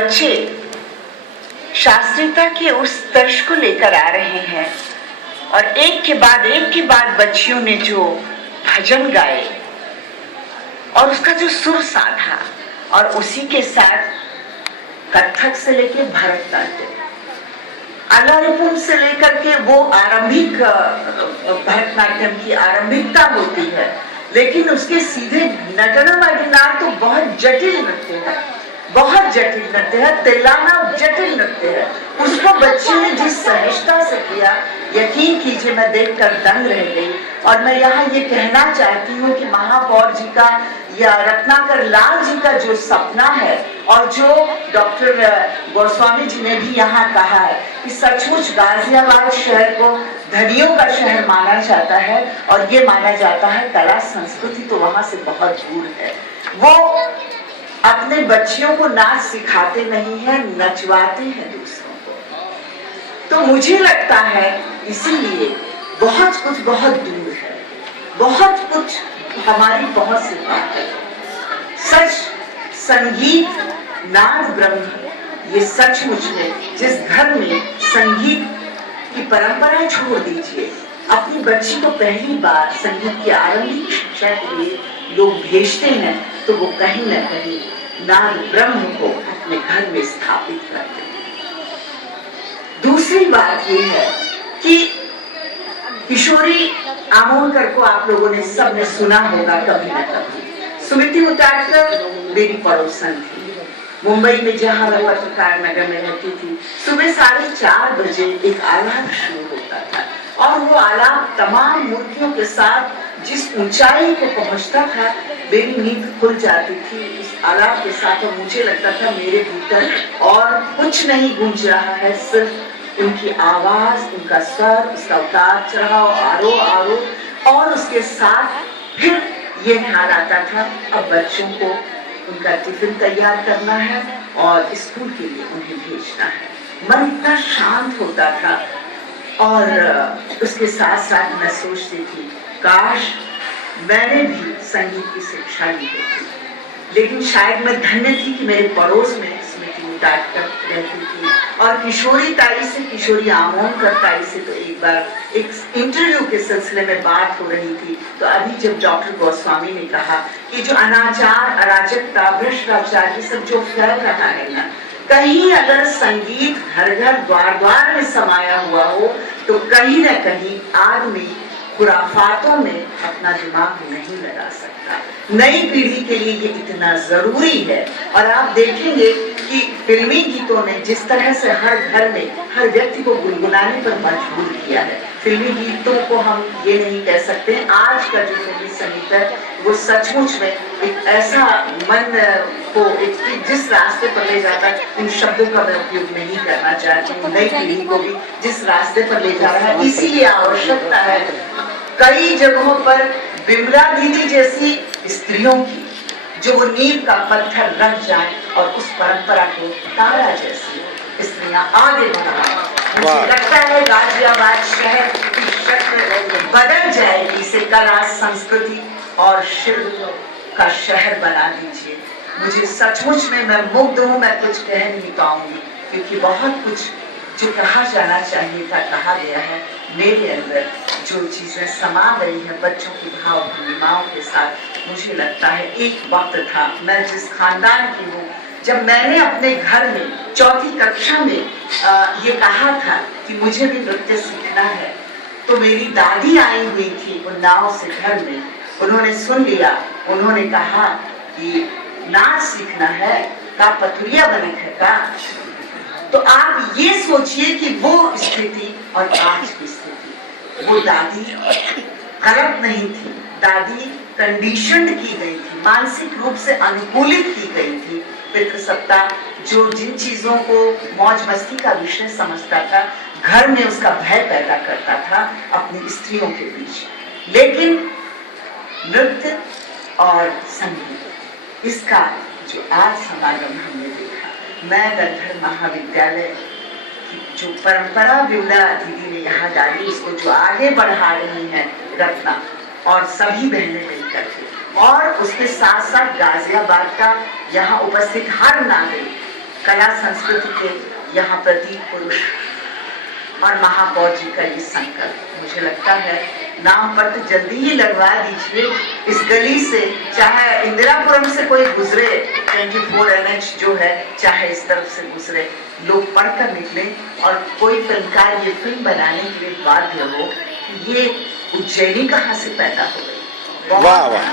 बच्चे शास्त्रीयता के उस तर्ज को लेकर आ रहे हैं और एक के बाद बच्चियों ने जो भजन गाए और उसका जो सुर साधा और उसी के साथ कथक से लेकर भरतनाट्यम, अलारिपुम से लेकर के वो आरंभिक भरतनाट्यम की आरंभिकता होती है, लेकिन उसके सीधे नटनम अडिनार तो बहुत जटिल नृत्य है, बहुत जटिल नृत्य है, तिल्लाना जटिल नृत्य है। उसको बच्चे ने जिस सहजता से किया, यकीन कीजिए मैं देखकर दंग रह गई। और मैं यहाँ ये कहना चाहती हूँ कि महापौर जी का या रत्नाकर लाल जी का जो सपना है और जो डॉक्टर गोस्वामी जी ने भी यहाँ कहा है कि सचमुच गाजियाबाद शहर को धनियों का शहर माना जाता है और ये माना जाता है कला संस्कृति तो वहां से बहुत दूर है। वो अपने बच्चियों को नाच सिखाते नहीं है, नचवाते हैं दूसरों को। तो मुझे लगता है इसीलिए बहुत कुछ बहुत दूर है, बहुत कुछ हमारी पहुंच से बाहर है। सच संगीत नाद ब्रह्म, ये सचमुच में जिस घर में संगीत की परंपरा छोड़ दीजिए, अपनी बच्ची को पहली बार संगीत की आरंभिक शिक्षा के लिए लोग भेजते हैं तो वो कहीं न कहीं नाद ब्रह्म को अपने घर में स्थापित करते हैं। दूसरी बात ये है कि किशोरी आमोणकर को आप लोगों ने सबने सुना होगा कभी न कभी। सुमिति उटाटकर मेरी पड़ोसन थी मुंबई में, जहां मैं पत्रकार नगर में रहती थी। सुबह 4:30 बजे एक आलाप शुरू होता था और वो आलाप तमाम मूर्तियों के साथ जिस ऊंचाई को पहुंचता था, मेरी नींद खुल जाती थी इस आलाप के साथ और मुझे लगता था मेरे भीतर और कुछ नहीं गूंज रहा है, सिर्फ उनकी आवाज, उनका स्वर, उसका उतार चढ़ाव, आरोह और उसके साथ फिर ये ख्याल आता था अब बच्चों को उनका टिफिन तैयार करना है और स्कूल के लिए उन्हें भेजना है। मन इतना शांत होता था और उसके साथ साथ मैं सोचती थी काश मैंने भी संगीत की शिक्षा ली होती, लेकिन शायद मैं धन्य थी कि मेरे पड़ोस में स्मृति उटाटकर रहती थी और किशोरी ताई से, किशोरी आमोणकर ताई से तो एक बार एक इंटरव्यू के सिलसिले में बात हो रही थी। तो अभी जब डॉक्टर गोस्वामी ने कहा कि जो अनाचार, अराजकता, भ्रष्टाचार ये सब जो फैल रहा है ना, कहीं अगर संगीत घर घर द्वार द्वार में समाया हुआ हो तो कहीं न कहीं आदमी खुराफातों में अपना दिमाग नहीं लगा सकता। नई पीढ़ी के लिए ये इतना जरूरी है और आप देखेंगे कि फिल्मी गीतों ने जिस तरह से हर घर में हर व्यक्ति को गुनगुनाने पर मजबूर किया है। फिल्मी गीतों को हम ये नहीं कह सकते, आज का जो फिल्मी संगीत है वो सचमुच में एक ऐसा मन को एक जिस रास्ते पर ले जाता है, इन शब्दों का मैं उपयोग नहीं करना चाहती हूँ, नई पीढ़ी को भी जिस रास्ते पर ले जा रहा है। इसीलिए आवश्यकता है कई जगहों पर बिमला दीदी जैसी स्त्रियों की जो वो नींव का पत्थर रख जाए और उस परंपरा को तारा जैसी स्त्रियां आगे बढ़ाएं। मुझे लगता है गाजियाबाद शहर की शक्ल बदल जाएगी, इसे कला, संस्कृति और शिल्प का शहर बना दीजिए। मुझे सचमुच में मैं मुग्ध हूँ, मैं कुछ कह नहीं पाऊंगी क्योंकि बहुत कुछ जो कहा जाना चाहिए था कहा गया है। मेरे अंदर जो चीजें समा गई है बच्चों की भाव पूर्णिमाओं के साथ, मुझे लगता है एक वक्त था, मैं जिस खानदान की हूँ, जब मैंने अपने घर में 4ठी कक्षा में ये कहा था कि मुझे भी नृत्य सीखना है, तो मेरी दादी आई हुई थी उन्नाव से घर में, उन्होंने सुन लिया, उन्होंने कहा कि नाच सीखना है का पथुरिया बनक है का। तो आप ये सोचिए कि वो स्थिति और आज की स्थिति, वो दादी गलत नहीं थी, दादी कंडीशन्ड की गई थी, मानसिक रूप से अनुकूलित की गई थी। पितृसत्ता जो जिन चीजों को मौज मस्ती का विषय समझता था, घर में उसका भय पैदा करता था अपनी स्त्रियों के बीच। लेकिन नृत्य और संगीत, इसका जो आज समागम हमने देखा, मैं गंधर्व महाविद्यालय की जो परंपरा विमला दीदी ने यहाँ डाली, उसको जो आगे बढ़ा रही है रत्ना और सभी बहनें मिलकर के, और उसके साथ साथ गाजियाबाद का यहाँ उपस्थित हर नागरिक कला संस्कृति के यहाँ प्रतीक पुरुष और महापौर जी का ये संकल्प, मुझे लगता है नाम पत्र जल्दी ही लगवा दीजिए। इस गली से चाहे इंदिरापुरम से कोई गुजरे, 24 NH जो है, चाहे इस तरफ से गुजरे, लोग पढ़कर निकले और कोई फिल्मकार ये फिल्म बनाने के लिए बाध्य हो कि ये उज्जैनी कहाँ से पैदा हो गई। वाह वाह,